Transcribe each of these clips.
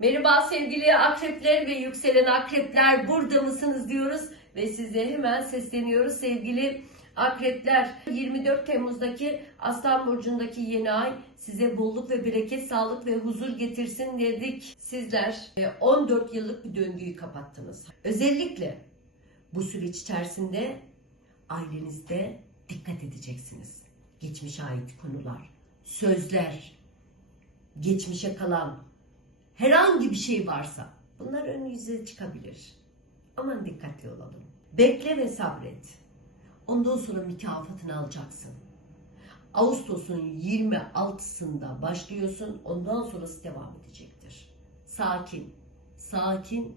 Merhaba sevgili akrepler ve yükselen akrepler burada mısınız diyoruz ve size hemen sesleniyoruz sevgili akrepler. 24 Temmuz'daki Aslan Burcu'ndaki yeni ay size bolluk ve bereket, sağlık ve huzur getirsin dedik. Sizler e, 14 yıllık bir döngüyü kapattınız. Özellikle bu süreç içerisinde ailenizde dikkat edeceksiniz. Geçmişe ait konular, sözler, geçmişe kalan herhangi bir şey varsa bunlar ön yüze çıkabilir. Aman dikkatli olalım. Bekle ve sabret. Ondan sonra mükafatını alacaksın. Ağustos'un 26'sında başlıyorsun. Ondan sonrası devam edecektir. Sakin, sakin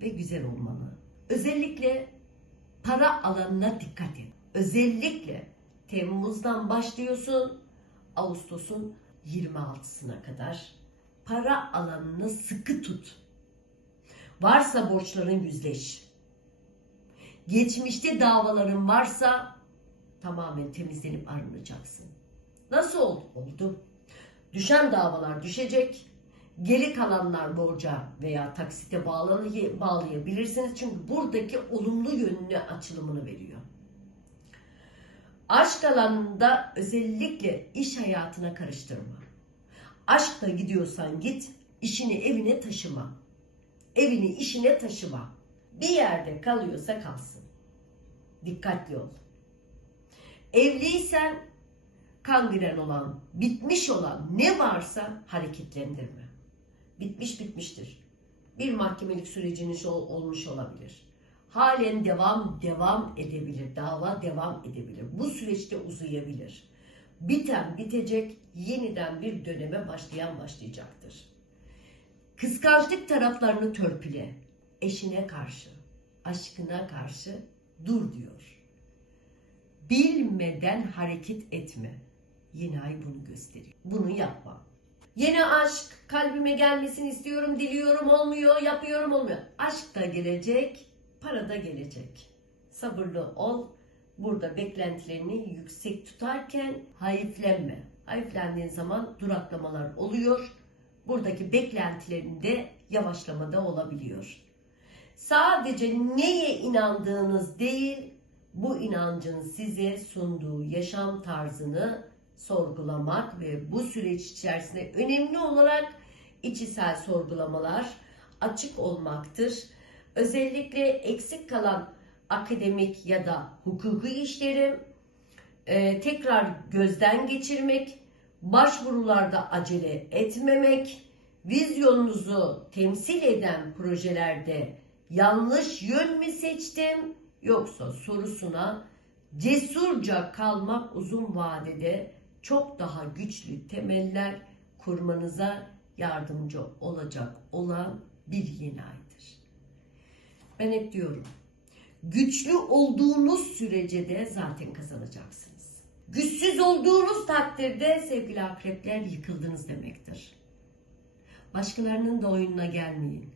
ve güzel olmalı. Özellikle para alanına dikkat et. Özellikle Temmuz'dan başlıyorsun. Ağustos'un 26'sına kadar para alanını sıkı tut. Varsa borçların yüzleş. Geçmişte davaların varsa tamamen temizlenip arınacaksın. Nasıl oldu? Oldu. Düşen davalar düşecek. Geri kalanlar borca veya taksite bağlayabilirsiniz. Çünkü buradaki olumlu yönüne açılımını veriyor. Aşk alanında özellikle iş hayatına karıştırma. Aşkla gidiyorsan git, işini evine taşıma. Evini işine taşıma. Bir yerde kalıyorsa kalsın. Dikkatli ol. Evliysen kangren olan, bitmiş olan ne varsa hareketlendirme. Bitmiş bitmiştir. Bir mahkemelik süreciniz ol- olmuş olabilir. Halen devam devam edebilir. Dava devam edebilir. Bu süreçte uzayabilir. Biten bitecek, yeniden bir döneme başlayan başlayacaktır. Kıskançlık taraflarını törpüle. Eşine karşı, aşkına karşı dur diyor. Bilmeden hareket etme. Yeni ay bunu gösteriyor. Bunu yapma. Yeni aşk kalbime gelmesini istiyorum, diliyorum olmuyor, yapıyorum olmuyor. Aşk da gelecek, para da gelecek. Sabırlı ol. Burada beklentilerini yüksek tutarken hayıflenme. Hayıflendiğin zaman duraklamalar oluyor. Buradaki beklentilerinde yavaşlamada olabiliyor. Sadece neye inandığınız değil, bu inancın size sunduğu yaşam tarzını sorgulamak ve bu süreç içerisinde önemli olarak içsel sorgulamalar açık olmaktır. Özellikle eksik kalan akademik ya da hukuki işleri e, tekrar gözden geçirmek, başvurularda acele etmemek, vizyonunuzu temsil eden projelerde yanlış yön mü seçtim yoksa sorusuna cesurca kalmak uzun vadede çok daha güçlü temeller kurmanıza yardımcı olacak olan bir yeni aydır. Ben hep diyorum güçlü olduğunuz sürece de zaten kazanacaksınız. Güçsüz olduğunuz takdirde sevgili akrepler yıkıldınız demektir. Başkalarının da oyununa gelmeyin.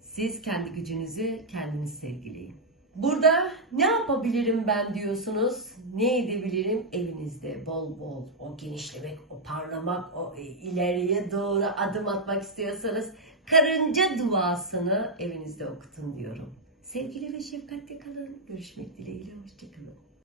Siz kendi gücünüzü kendiniz sevgileyin. Burada ne yapabilirim ben diyorsunuz? Ne edebilirim? Evinizde bol bol o genişlemek, o parlamak, o ileriye doğru adım atmak istiyorsanız karınca duasını evinizde okutun diyorum. Sevgili ve şefkatli kalın. Görüşmek dileğiyle. Hoşçakalın.